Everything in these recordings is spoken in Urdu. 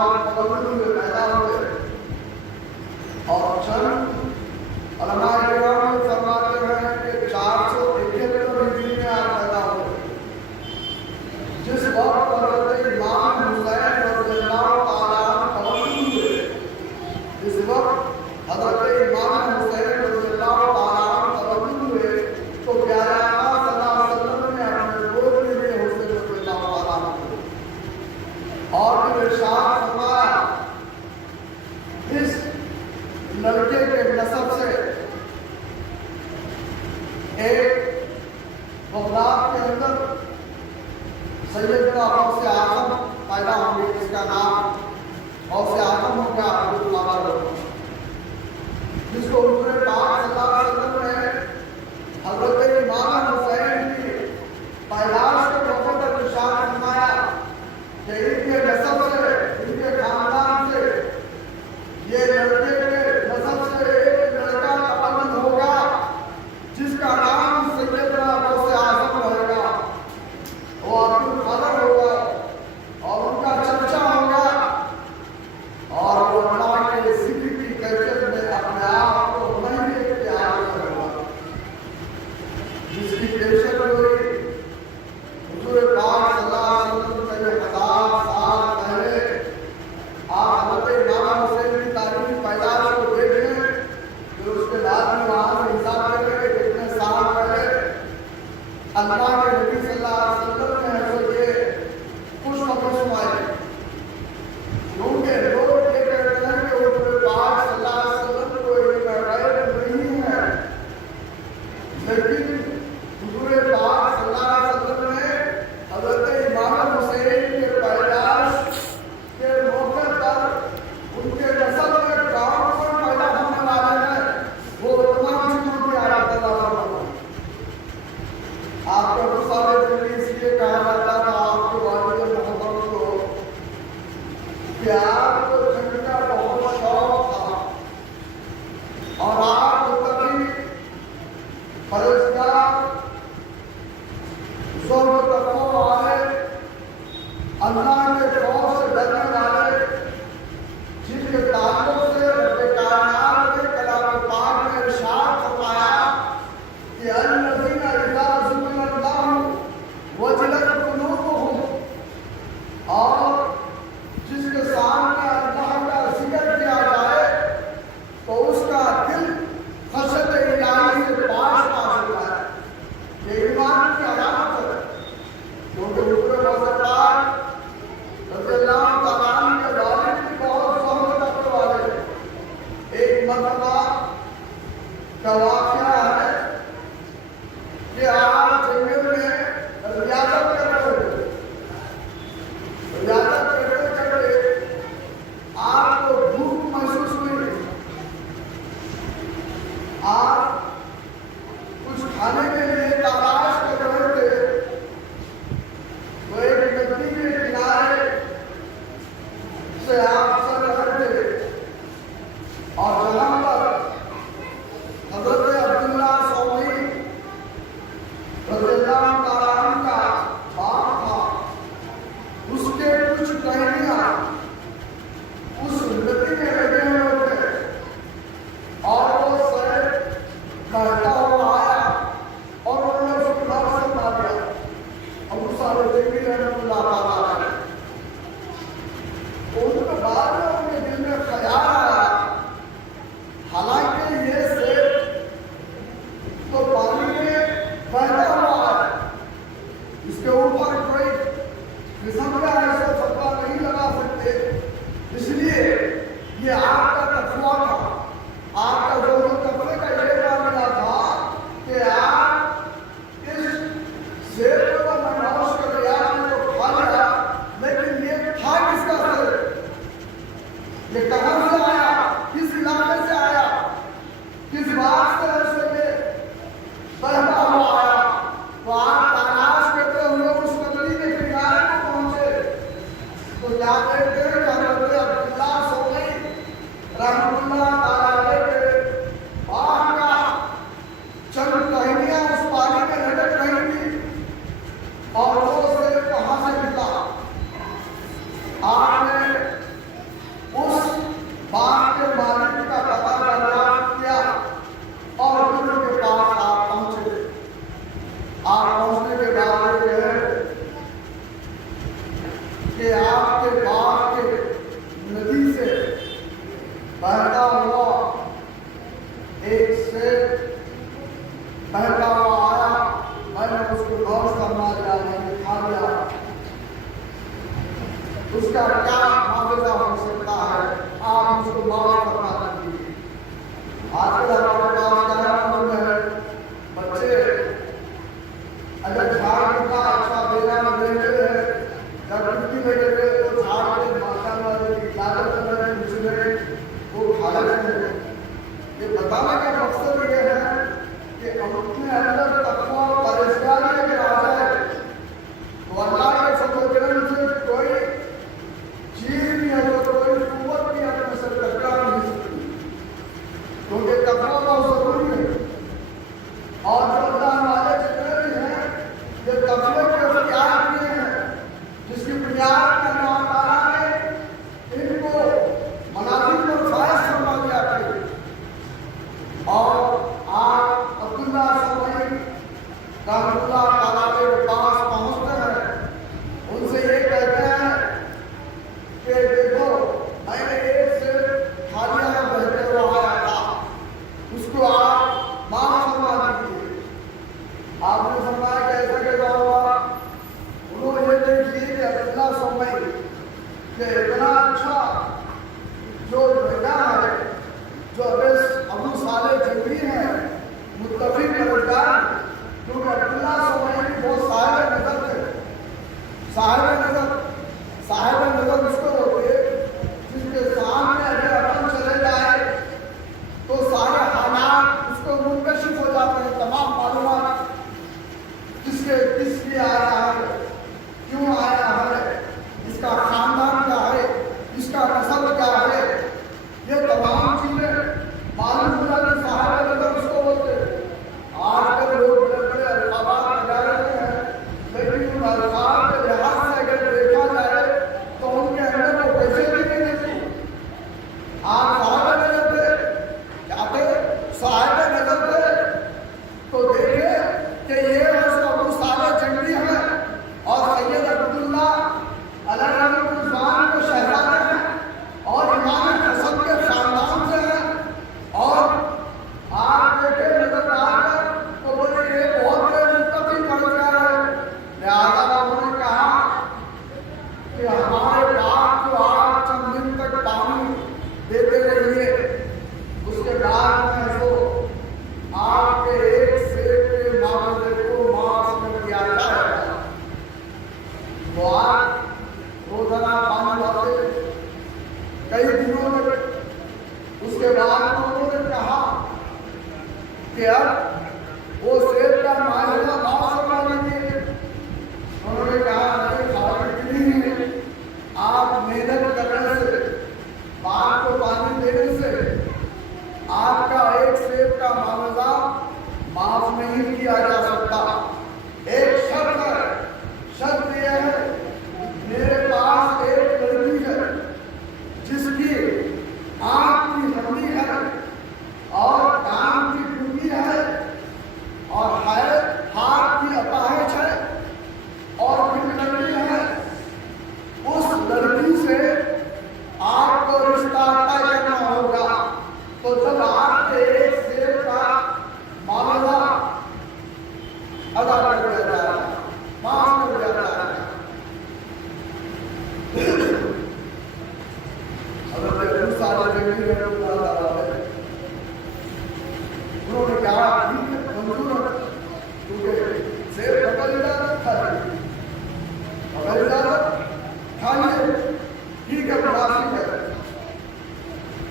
تولد میں پیدا ہوئے اور چند علماء کرام فرماتے ہیں کہ 471 ہجری میں آپ پیدا ہوئے، جس وقت حضرت امام حسین رضی اللہ تعالیٰ عنہ تولد ہوئے، جس وقت حضرت امام حسین رضی اللہ تعالیٰ عنہ تولد ہوئے تو پیارے آقا صلی اللہ علیہ وسلم نے اپنے گود میں لیے حسین رضی اللہ تعالیٰ عنہ اور پھر ارشاد فرمایا اس لڑکے کے نسب سے ایک بغداد کے اندر سیدنا غوث اعظم پیدا ہوں گے، جس کا نام غوث اعظم ہوگا عبدالقادر، جس کو حضور پاک صلی اللہ علیہ وسلم نے حضرت امام حسین کی پیدائش کے موقع پر ارشاد فرمایا کہ ان کے نسب سے، ان کے خاندان سے، یہ لڑکے کے نسب سے ایک لڑکا تولد ہوگا جس کا نام سیدنا غوث اعظم رہے گا، وہ عبدالقادر ہوگا اور ان کا چچا ہوگا، اور وہ اللہ کے ذکر کی کیفیت میں اپنے آپ کو نہیں اختیار کرے گا، جس کی کیفیت ہوئی حضور پاک صلی اللہ علیہ وسلم سے 1000 سال پہلے آپ حضرت امام حسین کی تاریخی پیدائش کو دیکھیں، پھر اس کے بعد میں وہاں سے حساب کریں کہ کتنے سال پہلے اللہ کے نبی صلی اللہ علیہ وسلم نے حضرت یہ خوش خبر سنائی، کیونکہ لوگ یہ کہتے ہیں کہ حضور پاک صلی اللہ علیہ وسلم کو ایک غیب نہیں ہے، لیکن حضور پاک صلی اللہ علیہ وسلم نے حضرت امام حسین کے پیدائش کے موقع پر ان کے نسل میں کون کون پیدا ہونے والے ہیں وہ تمام چیزوں کی آپ اللہ فرمائیں۔ آپ کا غصہ دلی اس لیے کہا جاتا تھا آپ کے والد محمد کو کہ آپ کو جنگ کا بہت شوق تھا اور آپ متقی، پرہیزگار، ظلم و تقوی والے، اللہ کے خوف سے ڈرنے والے، جن کے تعلق سے رب کائنات نے کلام پاک میں ارشاد فرمایا کہ الذین اذا ذکر اللہ وجلت قلوبہم، اور جس کے سامنے اللہ کا ذکر کیا جائے تو اس کا دل خشیت الہی سے پاش ہوتا ہے۔ یہ ایمان کی علامت ہے، کیونکہ حضور غوث پاک رضی اللہ تعالیٰ عنہ کے والد بھی بہت زہد رکھنے والے ہیں۔ ایک مرتبہ کا واقعہ ہے کہ آپ جنگل میں ریاضت کر رہے تھے، ریاضت کرتے کرتے آپ کو بھوک محسوس ہوئی، آپ کچھ کھانے کے لیے تلاش کر رہے تھے، تو ایک ندی کے کنارے سے آپ چل رہے تھے اور جہاں پر حضرت عبداللہ سعودی رضی اللہ تعالیٰ عنہ کا باغ تھا، اس کے کچھ ٹہنیاں اس ندی میں لگے ہوئے تھے اور وہ سر بہتا ہوا آیا اور انہوں نے اس کو نار سے مار دیا۔ ابو صالح دیوی رحمۃ اللہ تعالیٰ علیہ ان کے بعد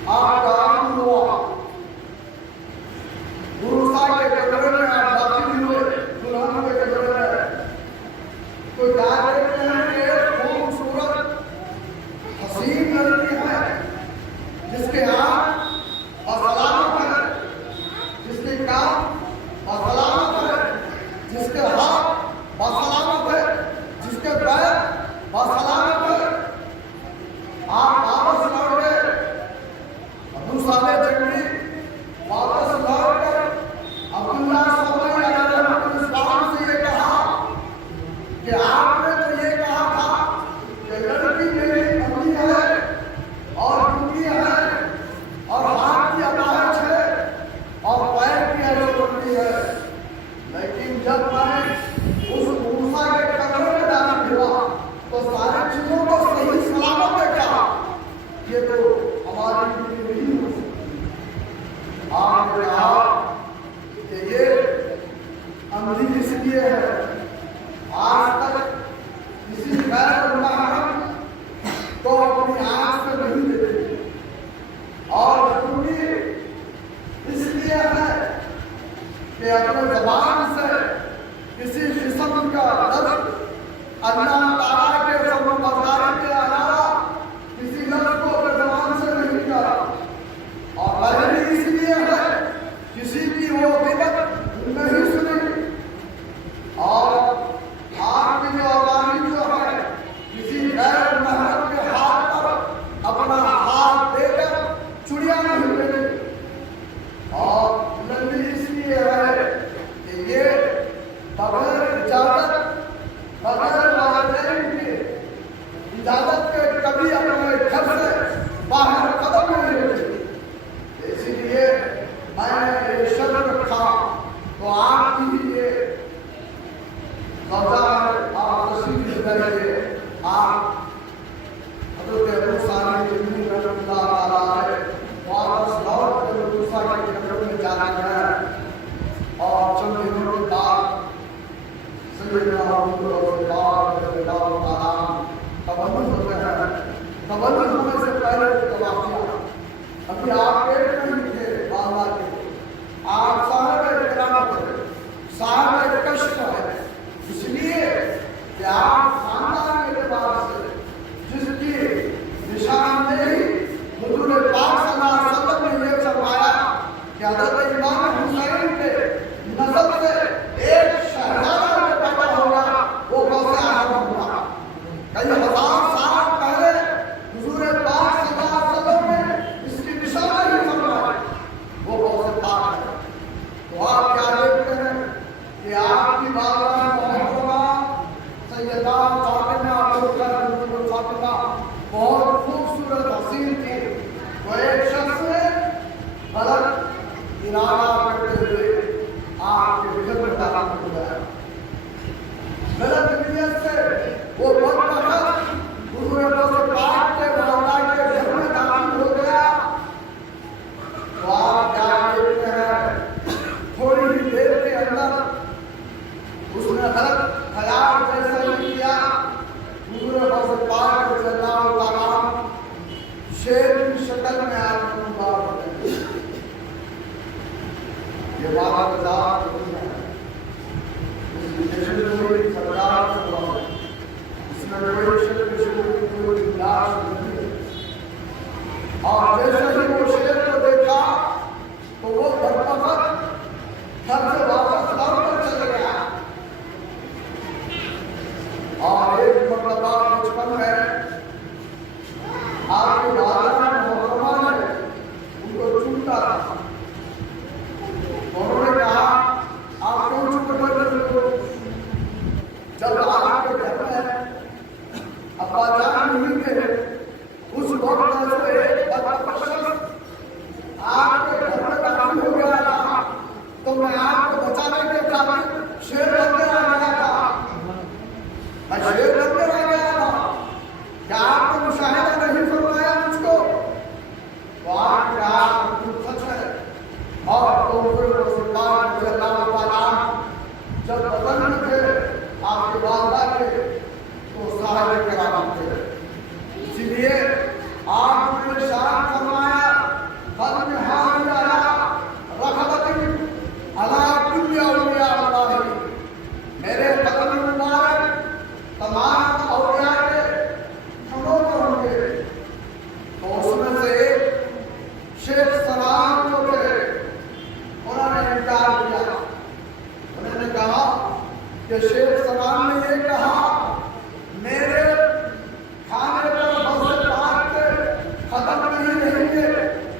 آپ کا عام ہوا، گرو صاحب کے کمرے میں آپ داخل ہوئے، دلہن کے کمرے میں تو دیکھتے ہیں کہ ایک خوبصورت حسین لڑکی ہے جس کے آنکھ بسلامت ہے، جس کے کان بسلامت ہے، جس کے ہاتھ بسلامت ہے، جس کے پیر بسلامت ہے۔ آپ واپس لوٹ گئے، ابو صالح جنگی واپس لوٹ کر عبداللہ صبری علیہ السلام سے یہ کہا کہ آپ نے تو یہ کہا تھا کہ لڑکی میری امی ہے اور ڈوبی ہے اور ہاتھ کی اپاہج ہے اور پیر کی اجربندی ہے، لیکن جب میں اس موسیٰ کے کمرے میں داخل ہوا تو ساری چیزوں کو صحیح سلامت دیکھا، یہ تو ہماری بیٹی نہیں ہو سکتی۔ آپ نے کہا کہ یہ اندھی اس لیے ہے، آج تک کسی غیر محرم کو اپنی آنکھ سے نہیں دیکھی، اور ضروری اس لیے ہے کہ اپنے زبان سے کسی قسم کا لفظ اللہ تعالیٰ کے فرمان برداری کے علاوہ کسی لفظ کو اپنے زبان سے نہیں کیا، اور پہلی اس لیے ہے کسی کی وہ غیبت نہیں سنی، اور آپ کی جو عوام جو ہے کسی غیر محرم کے ہاتھ پر اپنا ہاتھ دے کر چڑیا نہیں ملے، اور بلندی اس لیے ہے کہ یہ بغیر اجازت، بغیر والدین کی اجازت کے کبھی اپنے گھر سے باہر قدم نہیں رکھتی، اسی لیے میں نے یہ شرط رکھا تو آپ کی یہ قبضہ آپ تشریف لائیے، آپ حضرت ابو صالح جنگی رحمۃ اللہ تعالیٰ واپس لوٹ کر موسیٰ کے کمرے میں جاتے ہیں، اور چند دنوں کے بعد سیدنا محمد رسول اللہ صلی اللہ تعالیٰ تولد ہوتے ہیں۔ تولد ہونے سے پہلے واقعہ ابھی آپ پیٹ میں ہی تھے والدہ کے، آپ صاحب کرامت ہے، صاحب کشف ہے، اس لیے کہ آپ خاندان کے اعتبار سے جس کی نشاندہی حضور پاک صلی اللہ علیہ وسلم نے یہ فرمایا کہ حضرت امام حسین کے نسب سے ایک شہزادہ جو پیدا ہوگا وہ غوث اعظم ہوگا۔ کئی ہزار سال پہلے حضور پاک صلی اللہ علیہ وسلم نے اس کی نشاندہی فرمائی، وہ غوث پاک ہے۔ تو آپ کیا دیکھتے ہیں کہ آپ کی والدہ محترمہ سیدہ فاطمہ فاطمہ بہت خوبصورت حسین تھی، وہ ایک شخص نے غلط ارادہ کرتے ہوئے آپ کے گھر میں داخل ہو گیا، غلط نیت سے وہ بدبخت حضور پاک کے والدہ کے گھر میں داخل ہو گیا۔ تو آپ کیا دیکھتے ہیں تھوڑی ہی دیر کے اندر اس نے غلط خیال جیسا ہی کیا، حضور پاک رضی اللہ تعالیٰ شیر کی شکل میں آپ کو مبار ہو گئے۔ یہ بات ذات نہیں ہے، اس جشن میں کوئی سردار ہوا ہے، اس میں کوئی شکل کوئی لاش نہیں ہے، اور جیسے ہی وہ شیر کو دیکھا تو وہ بدبخت گھر سے واپس لوٹ کر چلا گیا، اور ایک مرتبہ بچپن میں آپ کے والدہ محترمہ نے ان کو چومتا تھا، انہوں نے کہا آپ کیوں چوم رہے ہو؟ جب آپ کے گھر میں ابا جان نہیں تھے، اس وقت ایسے ایک بدبخت شخص آپ کے گھر میں داخل ہو گیا تھا، تو میں آپ کو بچانے کے خاطر شیر بن کر آ گیا تھا، میں شیر بن کر آ گیا تھا، کیا آپ نے مشاہدہ نہیں فرمایا مجھ کو؟ تو آپ کا سچ ہے، اور حضور رسول اللہ صلی اللہ تعالیٰ جب بدن میں تھے آپ کے والدہ کے تو صاحب کرام تھے، اسی لیے آپ نے ارشاد فرمایا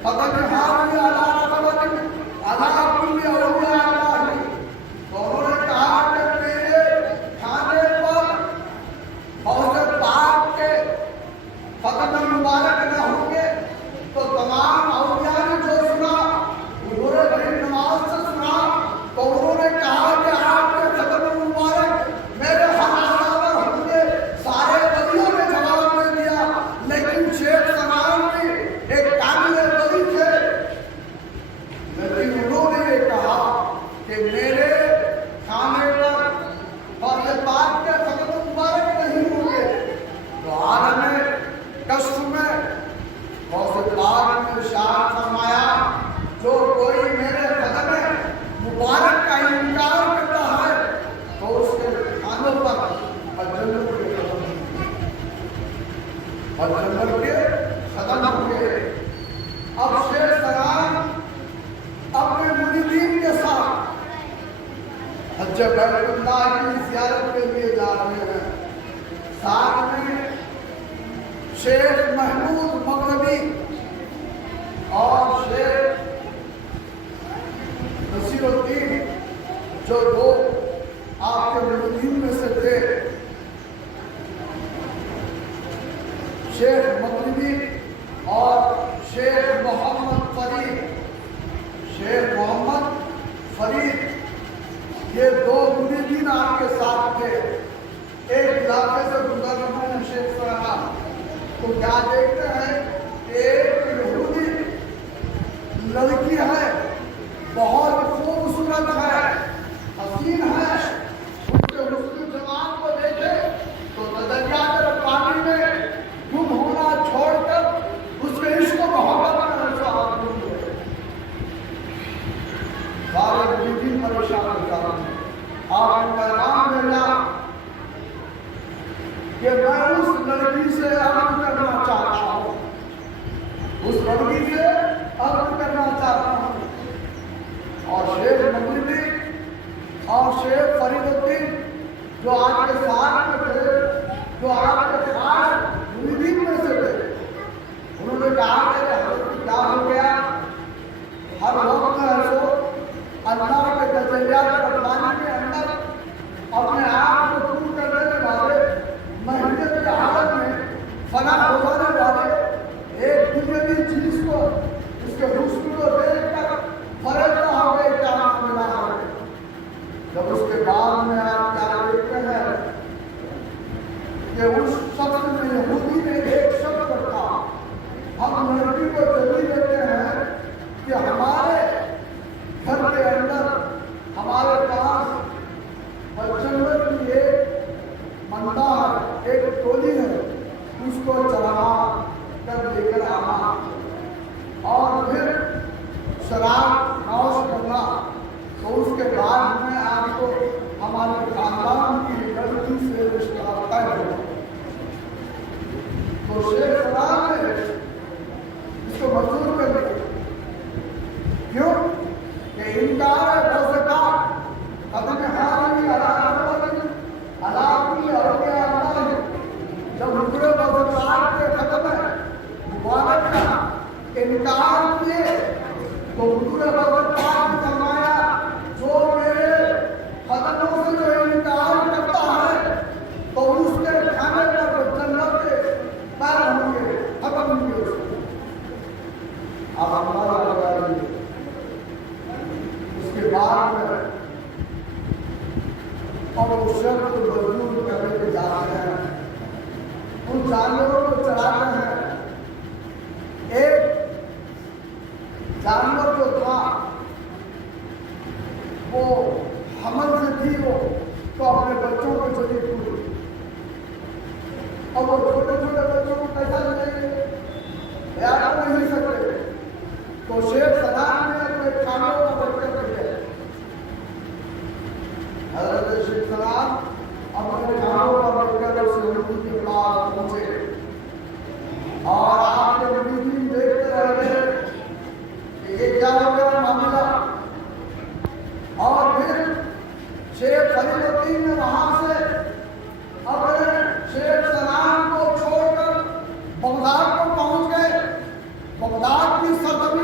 فقد حاضر علی قبر علی کل اولیاء اللہ، تو انہوں نے کہا کہ میرے کھانے پر حوض پاک کے قدم مبارک نہ ہوں گے تو تمام اولیاء نے جو سنا انہوں نے بڑی نماز سے سنا، تو انہوں نے کہا کہ آپ کے قدم مبارک میرے ہاتھ پر ہوں گے۔ سارے ولیوں نے جواب دے دیا، لیکن شیخ سلام بھی ایک کامل ولی تھے، لیکن انہوں نے یہ کہا کہ میرے کھانے پر حوض پاک کے قدم مبارک نہیں ہوں گے۔ تو عالم کشف میں حوض پاک نے ارشاد فرمایا، جو کوئی میرے قدم مبارک کا انکار کرتا ہے تو اس کے کھانوں پر جنت کے قدم اور جنت کے قدم ہوں گے۔ اب شیخ سلام اپنے مریدین کے ساتھ حج بیت اللہ کی زیارت کے لیے جا رہے ہیں، ساتھ میں شیخ محمود مغربی اور شیخ نصیر الدین، جو دو آپ کے مریدین میں سے تھے، شیخ مغربی اور شیخ محمد فرید، شیخ محمد فرید یہ دو مریدین آپ کے ساتھ تھے۔ ایک علاقے سے گزر رہے ہیں شیخ سلام، تو کیا دیکھتے ہیں کہ ایک یہودی لڑکی ہے، بہت خوبصورت ہے، حسین ہے، اس کے حسن جمال کو دیکھے تو دریا کے پانی میں گم ہونا چھوڑ کر اس کے عشق و محبت میں رسوا ہوئے۔ سارے مریدین پریشان ہو جاتے ہیں، آپ نے پیغام بھیجا کہ میں اس لڑکی سے عقد کرنا چاہتا ہوں، اس لڑکی سے عقد کرنا چاہتا ہوں۔ اور شیخ مغربی اور شیخ فرید الدین جو آپ کے ساتھ میں تھے، جو آپ کے خاص مریدین میں سے تھے، انہوں نے کہا کہ حضرت کیا ہو گیا، ہر وقت ایسو اللہ کے تجلیات ربانی کے اندر اپنے آپ کو دور کر دینے والے، محنت کے حالت میں فنا گزارنے والے ایک دنیاوی چیز کو، اس کے حسن کو دیکھ کر فرشتہ ہو گئے کیا ملا ہے۔ جب اس کے بعد میں آپ کیا دیکھتے ہیں کہ اس شخص میں یہودی نے ایک شخص رکھا، ہم لڑکی کو جلدی دیتے ہیں کہ ہمارے گھر کے اندر ہمارے پاس جنت کی ایک منڈا ہے، ایک ٹولی ہے، اس کو چلا کر لے کر آنا اور پھر شراب نوش کرنا، تو اس کے بعد میں آپ کو ہمارے خاندان کی لڑکی سے رشتہ طے ہوگا۔ تو شیخ سلام نے اس کو منظور کر دیا، کیوں کہ انکار حوض پاک قدم حاضری علاقی اولیاء اللہ، جب حضور حوض پاک کے قدم مبارک کا انکار کیے تو حضور حوض پاک نے فرمایا، جو میرے قدموں سے جو انکار کرتا ہے تو اس کے کھانے پر جنت کے پیر ہوں گے، ختم ہوں گے۔ اب ہمارا لگائیے اس کے بعد میں اور وہ شرط مضبوط کرنے کے جاتے ہیں، ان جانوروں کو چڑھاتے ہیں۔ ایک جانور جو تھا وہ حمل سے تھی، وہ تو اپنے بچوں کو چلی ٹوٹ، اور وہ چھوٹے چھوٹے بچوں کو کیسا لیں گے، بیان کر نہیں سکتے، تو شیخ سلام نے اپنے کھانوں کا برکت کیا۔ حضرت شیخ سلام اپنے کھانوں کا برکت سے اردو کے پاس پہنچے اور آپ کے مریدین دیکھتے رہے کہ یہ کیا ہو گیا معاملہ، اور پھر شیخ فرید الدین نے وہاں سے اپنے شیخ سلام کو چھوڑ کر بغداد کو پہنچ گئے۔ بغداد کی سرزمین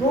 2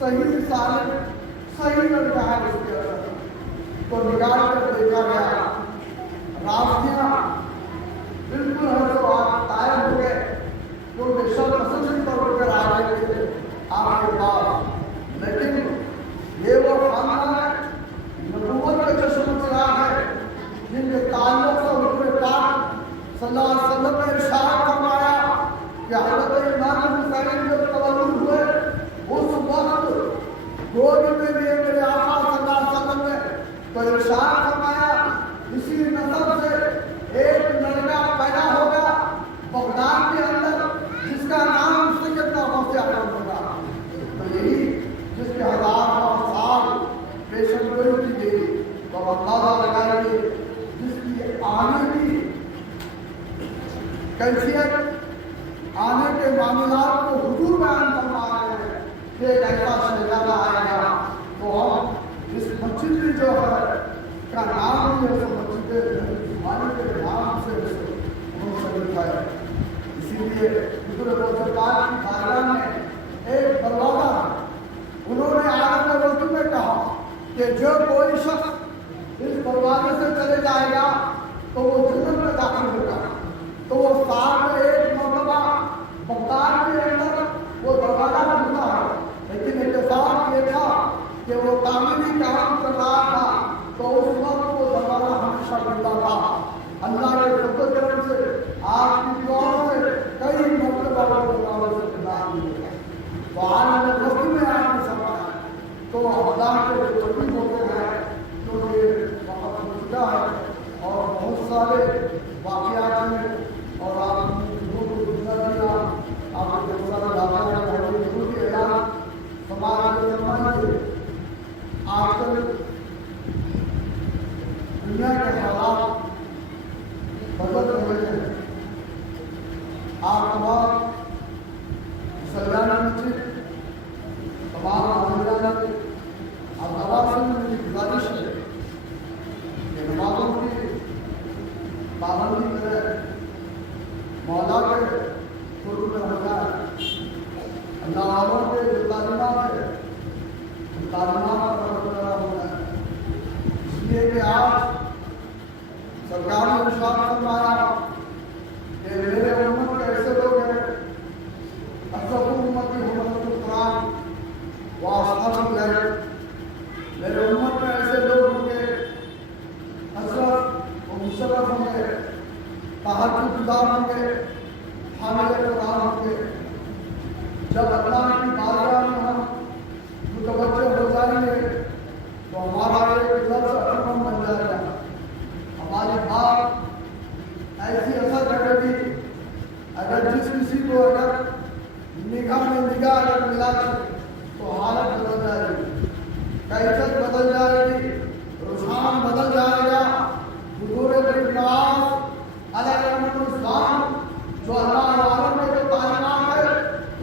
صحیح سالم صحیح لڑکا ہے اس کے اندر، تو نگاہ کر دیکھا گیا راستیاں بالکل ہے تو آپ قائم ہو گئے، کیونکہ شب مسجد پر اٹھ کر آ گئے تھے آپ کے پاس، لیکن یہ وہ خاندان ہے نبوت کے چشم چراغ ہے جن کے تعلق سے حضور پاک صلی اللہ علیہ وسلم نے ارشاد فرمایا کہ حضرت امام حسین جب تولد ہوئے اس وقت گود میں لیے میرے آقا صلی اللہ علیہ وسلم نے تو ارشاد فرمایا اسی نسب سے ایک لڑکا پیدا ہوگا بغداد کے اندر جس کا نام سیدنا غوث اعظم ہوگا، تو یہی جس کے ہزار سال پیشن گوئی کی گئی، تو اندازہ لگائیے جس کی آنے کی کیفیت، آنے کے معاملات کو حضور بیان فرما رہے ہیں کہ ایک ایسا شہزادہ آئے گا، تو ہم اس مسجد کی جو ہے کا نام ہی ہے مسجد زمانے کے نام سے منسلک ہے، اسی لیے حضور پاک کی بارگاہ میں ایک دروازہ ہے، انہوں نے عالم وضو میں کہا کہ جو کوئی شخص اس دروازے سے چلے جائے گا تو وہ جنت میں داخل ہوگا، تو وہ سال میں ایک مرتبہ بغداد کے اندر وہ دروازہ کھلتا ہے، لیکن اتفاق یہ تھا کہ وہ تعمیری کام کر رہا تھا تو اس وقت وہ دروازہ ہمیشہ کھلتا تھا، اللہ کے فضل کرم سے آپ کی دعاؤں سے کئی مرتبہ وہ دروازے سے کھلا دیا، تو عالم وضو میں آپ نے سمایا تو اللہ کے جو ولی ہوتے ہیں کیونکہ وقت گزرا ہے اور بہت سارے واقعات میں اور آپ کو گزرا دیا، آپ کے بہت سارے واقعات ہیں حضور کے اعلان سماج کے فرمائیے آج کل دنیا کے حالات بدل رہے ہیں، آپ تمام مسلمان مسجد تمام محلہ میں اب نوازوں میں میری گزارش ہے کہ نمازوں کی پابندی کرے، مولا کے قرب میں ہو جائے، اللہ والوں کے جو تعلیمات ہے ان تعلیمات پر برقرار ہو جائے، اس لیے کہ آج سرکار نے ارشاد فرمایا کہ میرے امت کے ایسے لوگ ہیں اشرف امتی حکومت القرآن واصحاب اللیل، میرے امت میں ایسے لوگ ہوں گے اشرف و مشرف ہوں گے، تہجد گزار ہوں گے، حامل قرآن ہوں گے، جب اللہ کی بارگاہ میں ہم متوجہ ہو جائیں گے تو ہمارا ایک لفظ اکرم بن جائے گا، ہماری بات ایسی اثر کرے گی، اگر جس کسی کو اگر نگاہ میں نگاہ اگر ملا تو حالت بدل جائے گی، کیفیت بدل جائے گی، رجحان بدل جائے گا، حضور نواز علیہ السلام جو اللہ عالم کے جو تعلیمات ہے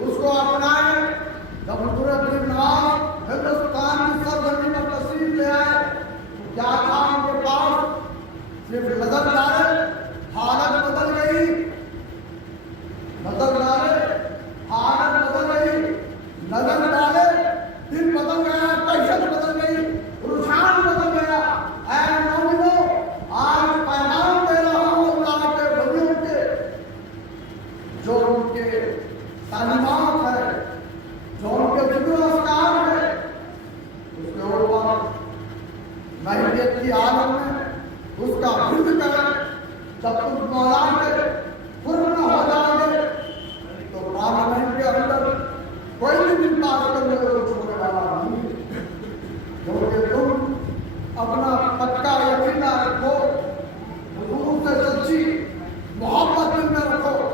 اس کو اپنائیں، جب حضور نواز ہندوستان کی سرزمین پر تشریف لے آئے تو کیا تھا ان کے پاس؟ صرف نظر ڈالے حالت بدل گئی، نظر ڈالے حالت بدل گئی، نظر ڈالے دل بدل گیا، کیفیت بدل گئی، رجحان بدل گیا۔ اے مومنو، آج پیغام دے رہا ہوں اللہ کے ولیوں کے جو ان کے تعلیمات ہے، جو ان کے فکر و افکار ہے، اس کے اوپر ماہیت کی عالم میں اس کا حفظ کریں، جب تک مولا کے قرب ہو جائیں گے تو پارلیمنٹ کے اندر کوئی بھی دن پاس کرنے کو چھوڑنے والا نہیں، کیونکہ تم اپنا پکا یقینہ رکھو، حضور سے سچی محبت دل میں رکھو،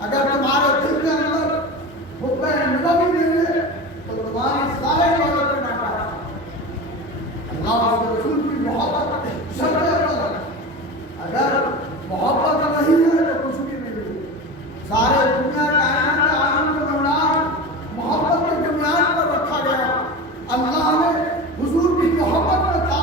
اگر تمہارے دل کے اندر حب نبوی نہیں ہے تو تمہاری سارے عبادت میں ناکام ہے۔ اللہ کے رسول کی محبت شرط ہے، اگر محبت نہیں ہے تو کچھ بھی نہیں ہے، سارے دنیا کائنات عالم کو بنیاد محبت کی بنیاد پر رکھا گیا۔ اللہ نے حضور کی محبت میں تھا،